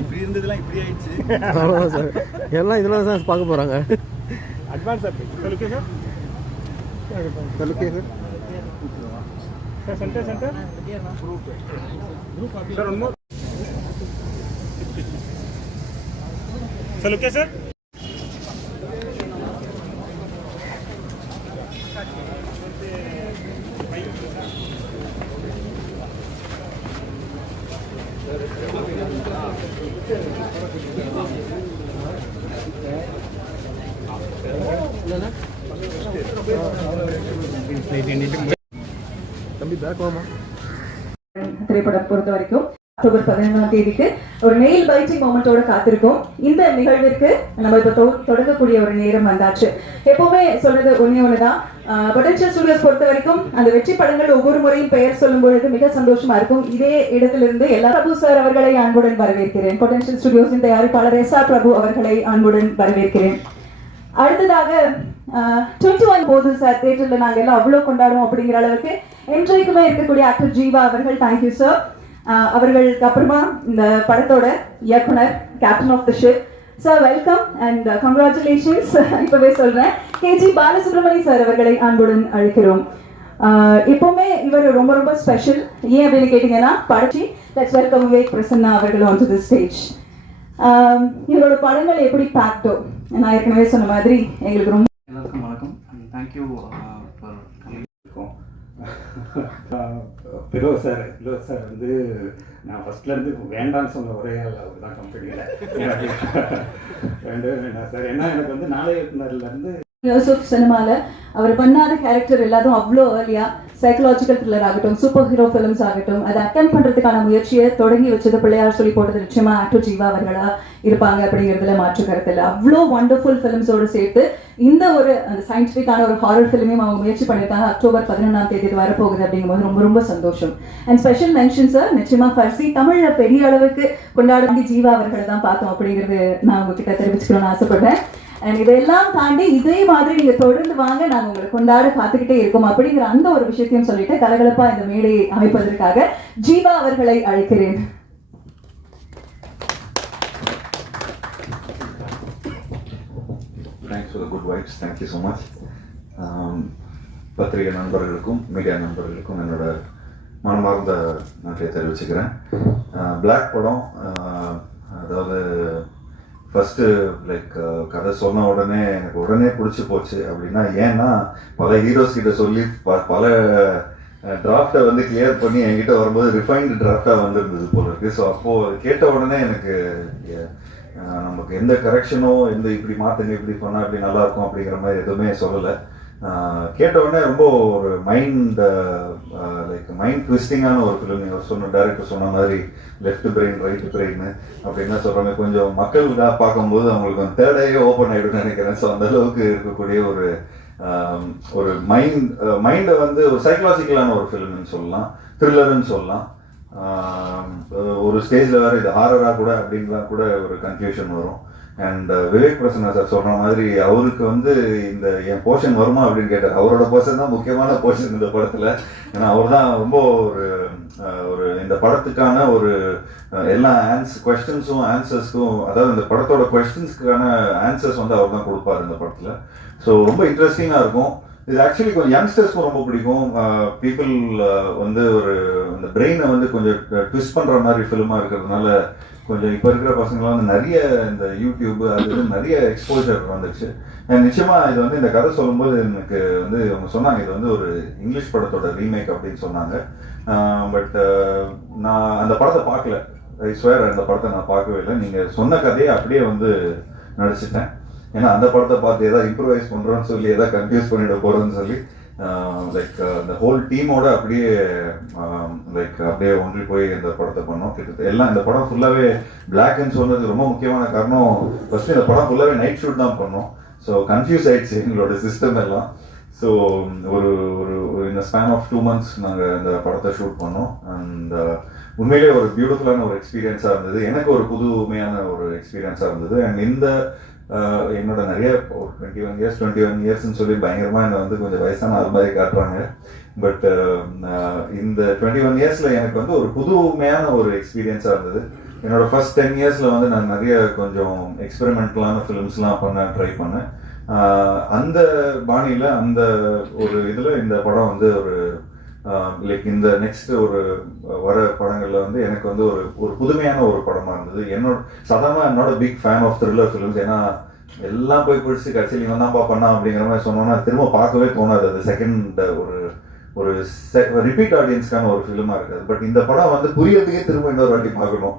இப்படி இருந்ததுலாம் இப்படி ஆயிடுச்சு. அவ்வளோதான் சார், எல்லாம் இதெல்லாம் தான் பார்க்க போகிறாங்க. அட்வான்ஸ் சார் சொல்லுங்க சார். சொல்லுங்க sir. Sir centre centre sir ஒன்று சொல்லுங்க சார். தம்பி பேக் வாமா. திரைப்படம் பொறுத்த வரைக்கும் அக்டோபர் 11ஆம் தேதிக்கு ஒரு நெயில் பைட்டிங் மொமெண்டோட காத்திருக்கோம். இந்த நிகழ்விற்கு நம்ம இப்ப தொடங்கக்கூடிய ஒரு நேரம் வந்தாச்சு. எப்பவுமே சொல்றது ஒண்ணுதான், பொட்டன்ஷியல் ஸ்டுடியோஸ் பொறுத்த வரைக்கும் அந்த வெற்றி படங்கள் ஒவ்வொரு முறையும் பெயர் சொல்லும் பொழுது மிக சந்தோஷமா இருக்கும். இதே இடத்திலிருந்து எல்லா பிரபு சார் அவர்களை அன்புடன் வரவேற்கிறேன். பொட்டன்ஷியல் ஸ்டுடியோஸின் தயாரிப்பாளர் SR பிரபு அவர்களை அன்புடன் வரவேற்கிறேன். அடுத்ததாக 21 போது சார் தியேட்டர்ல நாங்க எல்லாம் அவ்வளவு கொண்டாடுவோம் அப்படிங்கிற அளவுக்கு என்றைக்குமே இருக்கக்கூடிய ஆக்டர் ஜீவா அவர்கள், தேங்க்யூ சார். அவர்களுக்கு அப்புறமா இந்த படத்தோட இயக்குனர், captain of the ship sir, welcome and congratulations. இப்பவே சொல்றேன், KG பாலசுப்ரமணி சார் அவர்களை அன்புடன் அழைக்கிறோம். இப்பவுமே இவர் ரொம்ப ரொம்ப ஸ்பெஷல். ஏன் அப்படின்னு கேட்டீங்கன்னா, படச்சி லெட்ஸ் வெல்கம் விவேக் பிரசன்னா அவர்கள் ஆன் டு தி ஸ்டேஜ். இவரோட படங்கள் எப்படி பேக்டோ, நான் ஏற்கனவே சொன்ன மாதிரி எங்களுக்கு ரொம்ப. எல்லாருக்கும் வணக்கம், thank you for coming. Below sir வந்து நான் ஃபஸ்ட்லேருந்து வேண்டான்னு சொன்ன ஒரே ஆள் அவர் தான் கம்பெனியில். வேண்டாம் சார், ஏன்னா எனக்கு வந்து நாளையிலேருந்து யூசுப் சினிமால அவர் பண்ணாத கேரக்டர் எல்லாரும் அவ்வளோ ஏர்லியா சைக்கலாஜிக்கல் த்ரில்லர் ஆகட்டும், சூப்பர் ஹீரோ ஃபிலிம்ஸ் ஆகட்டும், அதை அட்டெம்ட் பண்றதுக்கான முயற்சியை தொடங்கி வச்சது பிள்ளையார் சொல்லி போட்டது நிச்சயமா ஆக்டர் ஜீவா அவர்களா இருப்பாங்க அப்படிங்கிறதுல மாற்று கருத்து இல்லை. அவ்வளோ வண்டர்ஃபுல் ஃபிலிம்ஸோடு சேர்த்து இந்த ஒரு அந்த சயின்டிஃபிக்கான ஒரு ஹாரர் ஃபிலிமையும் அவங்க முயற்சி பண்ணியிருக்காங்க. அக்டோபர் 11ஆம் தேதி வரப்போகுது அப்படிங்கும்போது ரொம்ப ரொம்ப சந்தோஷம். அண்ட் ஸ்பெஷல் மென்ஷன் சார், நிச்சயமா ஃபர்ஸ்ட் தமிழ்ல பெரிய அளவுக்கு கொண்டாடி ஜீவா அவர்களை தான் பார்த்தோம் அப்படிங்கிறது நான் உங்ககிட்ட தெரிவிச்சுக்கணும்னு ஆசைப்படுறேன். அண்ட் இதெல்லாம் தாண்டி இதே மாதிரி நீங்க தொடர்ந்து வாங்க, நாங்க உங்களை கொண்டாட காத்துக்கிட்டே இருக்கோம் அப்படிங்கிற அந்த ஒரு விஷயத்தையும் சொல்லிட்டு கலகலப்பா இந்த மேடையை அமைப்பதற்காக ஜீவா அவர்களை அழைக்கிறேன். Thanks for the good vibes. Thank you so much. பத்திரிகை நண்பர்களுக்கும் மீடியா நண்பர்களுக்கும் என்னோட மனமார்ந்த நன்றியை தெரிவிச்சுக்கிறேன். பிளாக் படம், அதாவது ஃபஸ்ட்டு லைக் கதை சொன்ன உடனே எனக்கு உடனே பிடிச்சி போச்சு. அப்படின்னா ஏன்னா பல ஹீரோஸ் கிட்ட சொல்லி பல டிராஃப்டை வந்து கிளியர் பண்ணி என்கிட்ட வரும்போது ரிஃபைன்டு டிராஃப்டாக வந்துருந்தது போல இருக்குது. ஸோ அப்போது கேட்ட உடனே எனக்கு நமக்கு எந்த கரெக்ஷனோ எந்த இப்படி மாற்றுங்க இப்படி பண்ணால் இப்படி நல்லாயிருக்கும் அப்படிங்கிற மாதிரி எதுவுமே சொல்லலை. கேட்ட உடனே ரொம்ப ஒரு லைக் மைண்ட் ட்விஸ்டிங்கான ஒரு ஃபிலிம். அவர் டைரக்டர் சொன்ன மாதிரி லெஃப்ட் பிரெயின் ரைட் பிரெயின் அப்படின்னா சொல்கிறாங்க. கொஞ்சம் மக்களுக்காக பார்க்கும்போது அவங்களுக்கு தேர்டையே ஓப்பன் ஆகிடும்னு நினைக்கிறேன். ஸோ அந்த அளவுக்கு இருக்கக்கூடிய ஒரு மைண்டை வந்து ஒரு சைக்கலாஜிக்கலான ஒரு ஃபிலிம்னு சொல்லலாம், த்ரில்லர்னு சொல்லலாம். ஒரு ஸ்டேஜில் வேறு இது ஹாரராக கூட அப்படின்லாம் கூட ஒரு கன்ஃபியூஷன் வரும். அண்ட் விவேக் பிரசன்னா சார் சொல்கிற மாதிரி அவருக்கு வந்து இந்த என் போர்ஷன் வருமா அப்படின்னு கேட்டார். அவரோட போர்ஷன் தான் முக்கியமான போர்ஷன் இந்த படத்தில். ஏன்னா அவர் தான் ரொம்ப ஒரு இந்த படத்துக்கான ஒரு எல்லா கொஸ்டின்ஸும் ஆன்சர்ஸ்க்கும், அதாவது இந்த படத்தோட கொஸ்டின்ஸ்க்கான ஆன்சர்ஸ் வந்து அவர் தான் கொடுப்பார் இந்த படத்தில். ஸோ ரொம்ப இன்ட்ரெஸ்டிங்காக இருக்கும். இது ஆக்சுவலி கொஞ்சம் யங்ஸ்டர்ஸ்க்கும் ரொம்ப பிடிக்கும். பீப்புள் வந்து இந்த பிரெயினை வந்து கொஞ்சம் ட்விஸ்ட் பண்ணுற மாதிரி ஃபிலிமாக இருக்கிறதுனால கொஞ்சம் இப்போ இருக்கிற பசங்களாம் வந்து நிறைய இந்த யூடியூப் அது நிறைய எக்ஸ்போஜர் வந்துச்சு. நிச்சயமாக இது வந்து இந்த கதை சொல்லும்போது எனக்கு வந்து அவங்க சொன்னாங்க இது வந்து ஒரு இங்கிலீஷ் படத்தோட ரீமேக் அப்படின்னு சொன்னாங்க. பட் நான் அந்த படத்தை பார்க்கல, ஐ ஸ்வேர் அந்த படத்தை நான் பார்க்கவே இல்லை. நீங்கள் சொன்ன கதையை அப்படியே வந்து நடிச்சிட்டேன். ஏன்னா அந்த படத்தை பார்த்து எதாவது இம்ப்ரூவைஸ் பண்ணுறோன்னு சொல்லி எதாவது கன்ஃபியூஸ் பண்ணிட போகிறோன்னு சொல்லி லைக் அந்த ஹோல் டீமோட அப்படியே அப்படியே ஒன்றி போய் இந்த படத்தை பண்ணோம். கிட்டத்தட்ட எல்லாம் இந்த படம் ஃபுல்லாகவே பிளாக்னு சொன்னது ரொம்ப முக்கியமான காரணம். ஃபர்ஸ்ட் இந்த படம் ஃபுல்லாகவே நைட் ஷூட் தான் பண்ணோம். ஸோ கன்ஃபியூஸ் ஆயிடுச்சு எங்களோட சிஸ்டம் எல்லாம். ஸோ ஒரு இந்த ஸ்பேன் ஆஃப் 2 months நாங்கள் இந்த படத்தை ஷூட் பண்ணோம். அண்ட் உண்மையிலே ஒரு பியூட்டிஃபுல்லான ஒரு எக்ஸ்பீரியன்ஸாக இருந்தது. எனக்கு ஒரு புதுமையான ஒரு எக்ஸ்பீரியன்ஸாக இருந்தது. அண்ட் இந்த என்னோட நிறைய ஒரு 21 இயர்ஸ்ன்னு சொல்லி பயங்கரமாக என்னை வந்து கொஞ்சம் வயசான அது மாதிரி காட்டுறாங்க. பட் இந்த 21 இயர்ஸில் எனக்கு வந்து ஒரு புதுமையான ஒரு எக்ஸ்பீரியன்ஸாக இருந்தது. என்னோட ஃபர்ஸ்ட் 10 இயர்ஸில் வந்து நான் நிறைய கொஞ்சம் எக்ஸ்பெரிமெண்டலான ஃபிலிம்ஸ்லாம் ட்ரை பண்ணேன். அந்த பாணியில் அந்த ஒரு இதில் இந்த படம் வந்து ஒரு லைக் இந்த நெக்ஸ்ட் ஒரு வர படங்களில் வந்து எனக்கு வந்து ஒரு புதுமையான ஒரு படமாக இருந்தது. என்னோட big fan of thriller films. ஏன்னா எல்லாம் போய் பிடிச்சி கட்சியில் இவன் தான் பண்ணா அப்படிங்கிற மாதிரி சொன்னோன்னா திரும்ப பார்க்கவே தோணாது. அது செகண்ட் ஒரு ரிப்பீட் ஆடியன்ஸ்க்கான ஒரு ஃபிலிமாக இருக்காது. பட் இந்த படம் வந்து புரியறதுக்கே திரும்ப இன்னொரு வாட்டி பார்க்கணும்.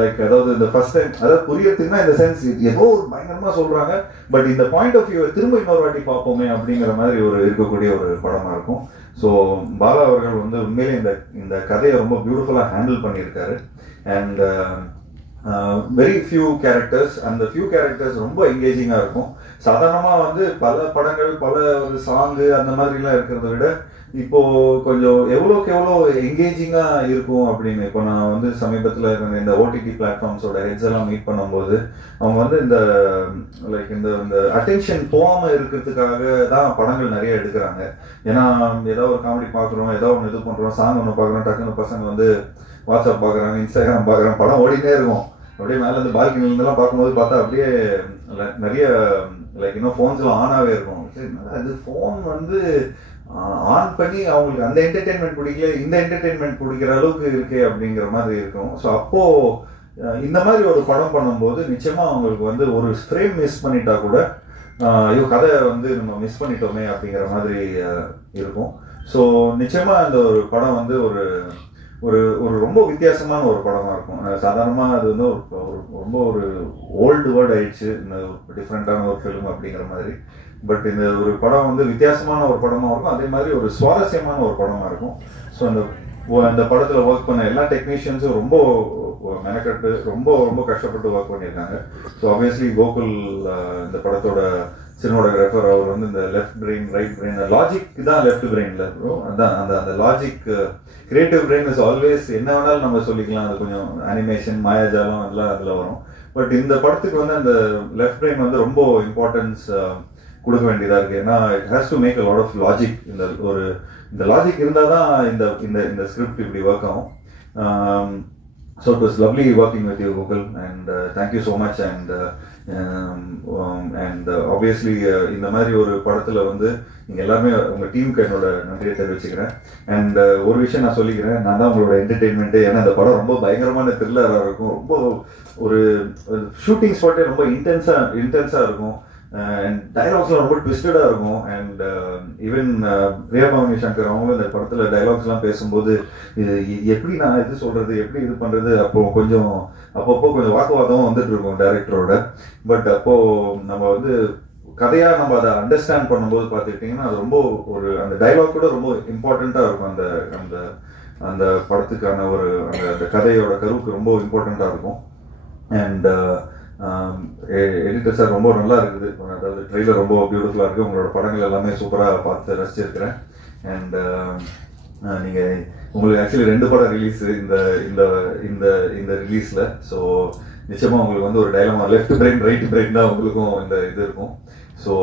லைக் அதாவது இந்த ஃபர்ஸ்ட் டைம் அதாவது புரியறதுக்குன்னா இந்த சென்ஸ் ஏதோ ஒரு பயங்கரமாக சொல்கிறாங்க, பட் இந்த பாயிண்ட் ஆஃப் வியூவை திரும்ப இன்னொரு வாட்டி பார்ப்போமே அப்படிங்கிற மாதிரி இருக்கக்கூடிய ஒரு படமாக இருக்கும். ஸோ பாலா அவர்கள் வந்து உண்மையிலே இந்த கதையை ரொம்ப பியூட்டிஃபுல்லாக ஹேண்டில் பண்ணியிருக்காரு. அண்ட் வெரி ஃபியூ கேரக்டர்ஸ், அந்த ஃபியூ கேரக்டர்ஸ் ரொம்ப என்கேஜிங்காக இருக்கும். சாதாரணமாக வந்து பல படங்கள் பல ஒரு சாங்கு அந்த மாதிரிலாம் இருக்கிறத விட இப்போ கொஞ்சம் எவ்வளோக்கு எவ்வளோ என்கேஜிங்காக இருக்கும் அப்படின்னு. இப்போ நான் வந்து சமீபத்தில் இந்த ஓடிடி பிளாட்ஃபார்ம்ஸோட ஹெட்ஸ் எல்லாம் மீட் பண்ணும்போது அவங்க வந்து இந்த லைக் இந்த அட்டென்ஷன் போகாமல் இருக்கிறதுக்காக தான் படங்கள் நிறைய எடுக்கிறாங்க. ஏன்னா ஏதோ ஒரு காமெடி பார்க்குறோம், ஏதோ ஒன்று இது பண்ணுறோம், சாங் ஒன்று பார்க்குறோம், டக்குன்னு பசங்க வந்து வாட்ஸ்அப் பார்க்குறாங்க, இன்ஸ்டாகிராம் பார்க்குறாங்க, படம் ஓடினே இருக்கும். அப்படியே மேலே இந்த பால்கனிலேருந்துலாம் பார்க்கும்போது பார்த்தா அப்படியே நிறைய லைக் இன்னும் ஃபோன்ஸ்லாம் ஆனாகவே இருக்கும். சரி, அது ஃபோன் வந்து ஆன் பண்ணி அவங்களுக்கு அந்த என்டர்டெயின்மெண்ட் பிடிக்கல, இந்த என்டர்டெயின்மெண்ட் பிடிக்கிற அளவுக்கு இருக்கே அப்படிங்கிற மாதிரி இருக்கும். ஸோ அப்போது இந்த மாதிரி ஒரு படம் பண்ணும்போது நிச்சயமாக அவங்களுக்கு வந்து ஒரு ஃப்ரேம் மிஸ் பண்ணிட்டா கூட ஐயோ கதை வந்து நம்ம மிஸ் பண்ணிட்டோமே அப்படிங்கிற மாதிரி இருக்கும். ஸோ நிச்சயமாக இந்த ஒரு படம் வந்து ஒரு ரொம்ப வித்தியாசமான ஒரு படமாக இருக்கும். சாதாரணமாக அது வந்து ரொம்ப ஒரு ஓல்டு வேர்ட் ஆயிடுச்சு இந்த டிஃப்ரெண்ட்டான ஒரு ஃபிலிம் அப்படிங்கிற மாதிரி. பட் இந்த ஒரு படம் வந்து வித்தியாசமான ஒரு படமாக இருக்கும், அதே மாதிரி ஒரு சுவாரஸ்யமான ஒரு படமாக இருக்கும். ஸோ அந்த படத்தில் ஒர்க் பண்ண எல்லா டெக்னீஷியன்ஸும் ரொம்ப மெனக்கட்டு ரொம்ப கஷ்டப்பட்டு ஒர்க் பண்ணியிருக்காங்க. ஸோ ஆப்வியஸ்லி கோகுல் இந்த படத்தோட சினிமாட்டோகிராஃபர் அவர் வந்து இந்த left brain right brain logic தான் லெஃப்ட் பிரெயினில் இருக்கும். அதான் அந்த logic creative brain is always என்ன வேணாலும் நம்ம சொல்லிக்கலாம். அது கொஞ்சம் அனிமேஷன் மாயாஜாலம் எல்லாம் அதில் வரும். பட் இந்த படத்துக்கு வந்து அந்த லெஃப்ட் பிரெயின் வந்து ரொம்ப இம்பார்ட்டன்ஸ் கொடுக்க வேண்டியதாக இருக்குது. ஏன்னா it has to make a lot of logic. இந்த லாஜிக் இருந்தால் தான் இந்த ஸ்கிரிப்ட் இப்படி ஒர்க் ஆகும். So it was lovely working with you, Gokul, and thank you so much. And obviously இந்த மாதிரி ஒரு படத்தில் வந்து நீங்கள் எல்லாருமே உங்கள் டீமுக்கு என்னோட நன்றியை தெரிவிச்சுக்கிறேன். அண்ட் ஒரு விஷயம் நான் சொல்லிக்கிறேன், நான் தான் உங்களோட என்டர்டெயின்மெண்ட்டு. ஏன்னா இந்த படம் ரொம்ப பயங்கரமான த்ரில்லராக இருக்கும், ரொம்ப ஒரு ஷூட்டிங் ஸ்பாட்டே ரொம்ப இன்டென்ஸாக இருக்கும். அண்ட் டைலாக்ஸ்லாம் ரொம்ப ட்விஸ்டடாக இருக்கும். அண்ட் ஈவன் பிரியாபவானி சங்கர் அவங்களும் இந்த படத்தில் டைலாக்ஸ்லாம் பேசும்போது இது எப்படி நான் இது சொல்கிறது, எப்படி இது பண்ணுறது, அப்பப்போ கொஞ்சம் வாக்குவாதம் வந்துட்டு இருக்கும் டைரக்டரோட. பட் அப்போது நம்ம வந்து கதையாக நம்ம அதை அண்டர்ஸ்டாண்ட் பண்ணும்போது பார்த்துக்கிட்டிங்கன்னா அது ரொம்ப அந்த டைலாக் கூட ரொம்ப இம்பார்ட்டண்ட்டாக இருக்கும். அந்த அந்த படத்துக்கான அந்த கதையோட கருவுக்கு ரொம்ப இம்பார்ட்டண்ட்டாக இருக்கும். அண்ட் எடிட்டர் சார் ரொம்ப நல்லா இருக்குது. அதாவது ட்ரெய்லர் ரொம்ப பியூட்டிஃபுல்லாக இருக்குது. உங்களோட படங்கள் எல்லாமே சூப்பராக பார்த்து ரசிச்சிருக்கிறேன். அண்ட் நீங்கள் உங்களுக்கு ஆக்சுவலி 2 படம் ரிலீஸு இந்த ரிலீஸில். ஸோ நிச்சயமாக உங்களுக்கு வந்து ஒரு dilemma left brain right brain தான் உங்களுக்கும் இந்த இது இருக்கும். So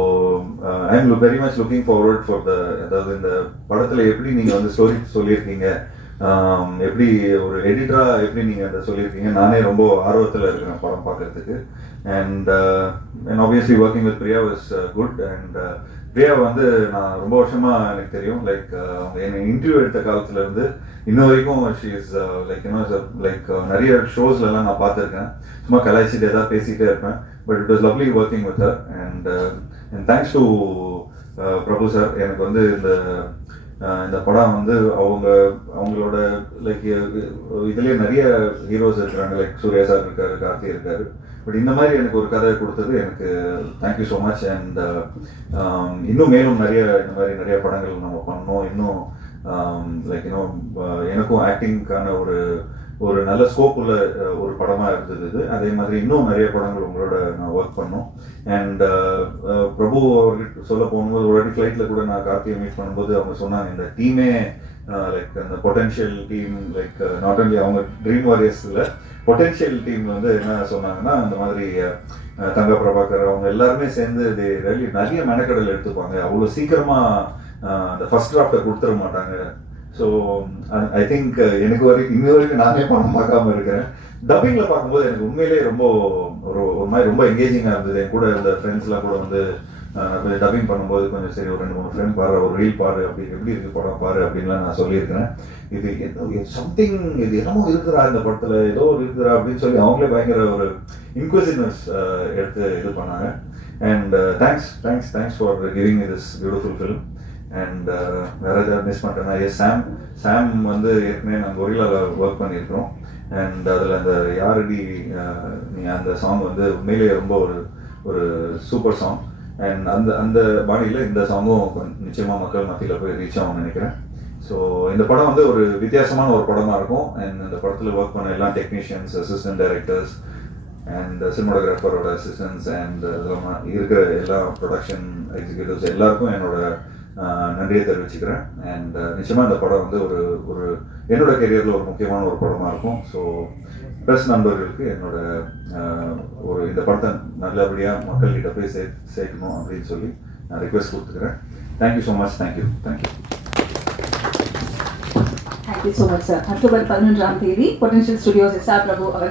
I am very much looking forward for அதாவது இந்த படத்தில் எப்படி நீங்கள் வந்து ஸ்டோரி சொல்லியிருக்கீங்க, எப்படி ஒரு எடிட்டராக எப்படி நீங்கள் அதை சொல்லியிருக்கீங்க, நானே ரொம்ப ஆர்வத்தில் இருக்கிறேன் படம் பார்க்கறதுக்கு. And obviously working with Priya was good. And Priya வந்து நான் ரொம்ப வருஷமாக எனக்கு தெரியும். லைக் என்னை இன்டர்வியூ எடுத்த காலத்துலேருந்து இன்ன வரைக்கும் ஷீ இஸ் லைக் நிறைய ஷோஸ்லாம் நான் பார்த்துருக்கேன். சும்மா கலாய்ச்சிட்டு ஏதாவது பேசிகிட்டே இருப்பேன். But it was lovely working with her. And thanks to Prabhu sir. எனக்கு வந்து இந்த படம் வந்து அவங்களோட லைக் இதுலேயே நிறைய ஹீரோஸ் இருக்கிறாங்க. லைக் சூர்யா சார் இருக்காரு, கார்த்தி இருக்காரு. பட் இந்த மாதிரி எனக்கு ஒரு கதை கொடுத்தது எனக்கு தேங்க்யூ ஸோ மச். அண்ட் இன்னும் மேலும் இந்த மாதிரி நிறைய படங்கள் நம்ம பண்ணோம். இன்னும் லைக் எனக்கும் ஆக்டிங்க்கான ஒரு நல்ல ஸ்கோப் உள்ள ஒரு படமாக இருந்தது இது. அதே மாதிரி இன்னும் நிறைய படங்கள் உங்களோட நான் ஒர்க் பண்ணோம். அண்ட் பிரபு அவர்கிட்ட சொல்ல போகும்போது ஒரு வாட்டி ஃப்ளைட்டில் கூட நான் கார்த்தியை மீட் பண்ணும்போது அவங்க சொன்னாங்க இந்த டீமே லைக் அந்த potential team like not only அவங்க ட்ரீம் வாரியர்ஸில் பொட்டென்ஷியல் டீம் வந்து என்ன சொன்னாங்கன்னா அந்த மாதிரி தங்க பிரபாகர் அவங்க எல்லாருமே சேர்ந்து இது நிறைய மெனக்கடல் எடுத்துப்பாங்க, அவ்வளோ சீக்கிரமாக அந்த ஃபர்ஸ்ட் டிராஃப்டை கொடுத்துட மாட்டாங்க. ஸோ ஐ திங்க் எனக்கு இன்ன வரைக்கும் நானே படம் பார்க்காம இருக்கிறேன். டப்பிங்கில் பார்க்கும்போது எனக்கு உண்மையிலேயே ரொம்ப ஒரு மாதிரி ரொம்ப என்கேஜிங்காக இருந்தது. என் கூட இருந்த ஃப்ரெண்ட்ஸ்லாம் கூட வந்து கொஞ்சம் டப்பிங் பண்ணும்போது கொஞ்சம் சரி ஒரு 2-3 ஃப்ரெண்ட் பாரு, ஒரு ரீல் பாரு, அப்படி எப்படி இருக்குது படம் பாரு அப்படின்லாம் நான் சொல்லியிருக்கிறேன். இது சம்திங் இது என்னமோ இருக்குறா இந்த படத்தில், ஏதோ ஒரு இருக்குறா அப்படின்னு சொல்லி அவங்களே பயங்கர ஒரு இன்க்வசிவ்னஸ் எடுத்து இது பண்ணாங்க. And thanks for giving this beautiful film. And வேற ஏதாவது மிஸ் பண்ணிட்டேன்னா சாம் வந்து ஏற்கனவே நாங்கள் கொரில்லாவில் ஒர்க் பண்ணியிருக்கிறோம். அண்ட் அதில் அந்த யாரடி நீ அந்த சாங் வந்து உண்மையிலேயே ரொம்ப ஒரு சூப்பர் சாங். அண்ட் அந்த பாணியில் இந்த சாங்கும் நிச்சயமாக மக்கள் மத்தியில் போய் ரீச் ஆகும்னு நினைக்கிறேன். ஸோ இந்த படம் வந்து ஒரு வித்தியாசமான ஒரு படமாக இருக்கும். அண்ட் இந்த படத்தில் ஒர்க் பண்ண எல்லா டெக்னீஷியன்ஸ், அசிஸ்டன்ட் டைரக்டர்ஸ் அண்ட் சினிமாட்டோகிராஃபரோட அசிஸ்டன்ஸ் அண்ட் இதெல்லாம் இருக்கிற எல்லா ப்ரொடக்ஷன் எக்ஸிக்யூட்டிவ்ஸ் எல்லாருக்கும் என்னோட நன்றியை தெரிவிச்சுக்கிறேன். அண்ட் நிச்சயமாக இந்த படம் வந்து ஒரு என்னோட கெரியரில் ஒரு முக்கியமான ஒரு படமாக இருக்கும். ஸோ ப்ரெஸ் நண்பர்களுக்கு என்னோட இந்த படத்தை நல்லபடியாக மக்கள்கிட்ட போய் சேர்க்கணும் அப்படின்னு சொல்லி நான் ரிக்வெஸ்ட் கொடுத்துக்கிறேன். Thank you so much. Thank you. Thank you so much, sir. October 11ஆம் தேதி பொட்டன்ஷியல் ஸ்டுடியோஸ் எஸ்ஆர் பிரபு அவர்